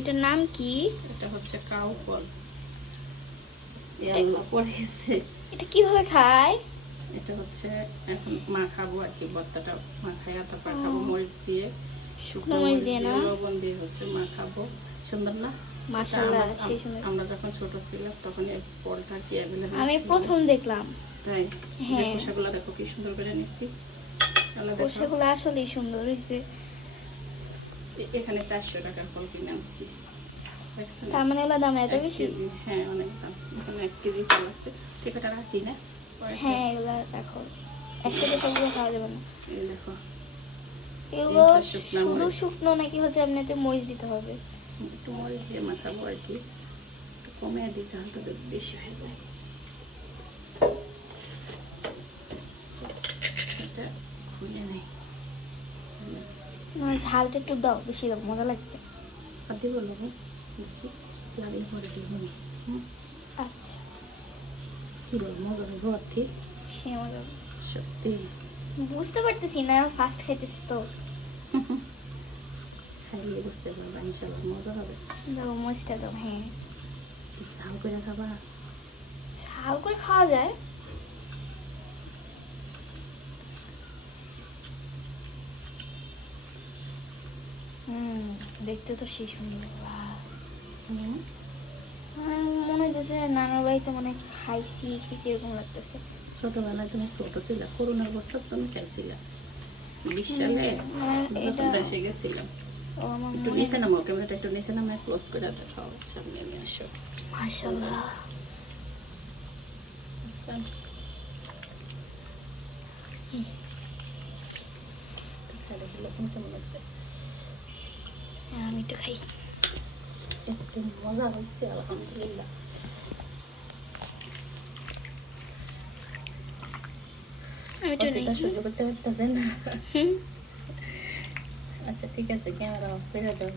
এটার নাম কি? এটা হচ্ছে কাউ ফল। আল্লাহ পড়ে গেছে। এটা কিভাবে খায়? এটা হচ্ছে এখন মাখাবো আর কি, ভর্তাটা মাখাই তারপর খাবো মরিচ দিয়ে, শুকনো মরিচ দিয়ে লবণ দিয়ে হচ্ছে মাখাবো। সুন্দর না? মাশাআল্লাহ, সেই সুন্দর। আমরা যখন ছোট ছিলাম তখন এই ফলটা কি অ্যাভেলেবল ছিল। আমি প্রথম দেখলাম। তাই? যে হ্যাঁ, খোসাগুলো দেখো কি সুন্দর করে নিচ্ছি। খোসাগুলো আসলেই সুন্দর হয়েছে। এখানে 400 টাকার ফল কিনে আনছি। তার মানে ওগুলো দাম এত বেশি? হ্যাঁ, অনেক দাম। এখানে 1 কেজি ফল আছে। ঠিক আছে, রাখি না? হ্যাঁ, এগুলো রাখো। একসাথে সবগুলো খাওয়া যাবে না। এই দেখো, এগুলো শুধু শুকনো নাকি হচ্ছে এমনিতে মরিচ দিতে হবে? একটু মরিচ দিয়ে মাখাবো আর কি, একটু কমে দিই ঝালটা যদি বেশি হয়ে যায়। এটা খুলে নেই, ঝালটা একটু দাও, বেশি দাও, মজা লাগবে। আর দিব নেবো, দেখি লাগলে পরে দিব না। আচ্ছা, কী বল, মজা হবে অর্থে? সে মজা সত্যি বুঝতে পারতেছি না, ফার্স্ট খাইতেছি তো। খাইলে বুঝতে পারবা, ইনশাল্লাহ মজা হবে। দাও মরিচটা দাও। হ্যাঁ, ঝাল করে খাবা? ঝাল করে খাওয়া যায়। দেখতে তো সেই সুন্দর। মনে হচ্ছে নানার বাড়িতে মানে খাইছি কিছু এরকম লাগতেছে। ছোটবেলায় তুমি ছোট ছিলা, করোনার বছর তুমি খাইছিলা 20 সালে, এটা দেশে গেছিলাম। একটু নিচে নামো, ক্যামেরাটা একটু নিচে নামে ক্লোজ করে দেখাও, সামনে নিয়ে আসো। মাশাআল্লাহ, আমি একটু খাই। একটু মজা হয়েছে আলহামদুলিল্লাহ। সহ্য করতে পারতেছেন না? আচ্ছা ঠিক আছে, ক্যামেরা অফ করে দাও।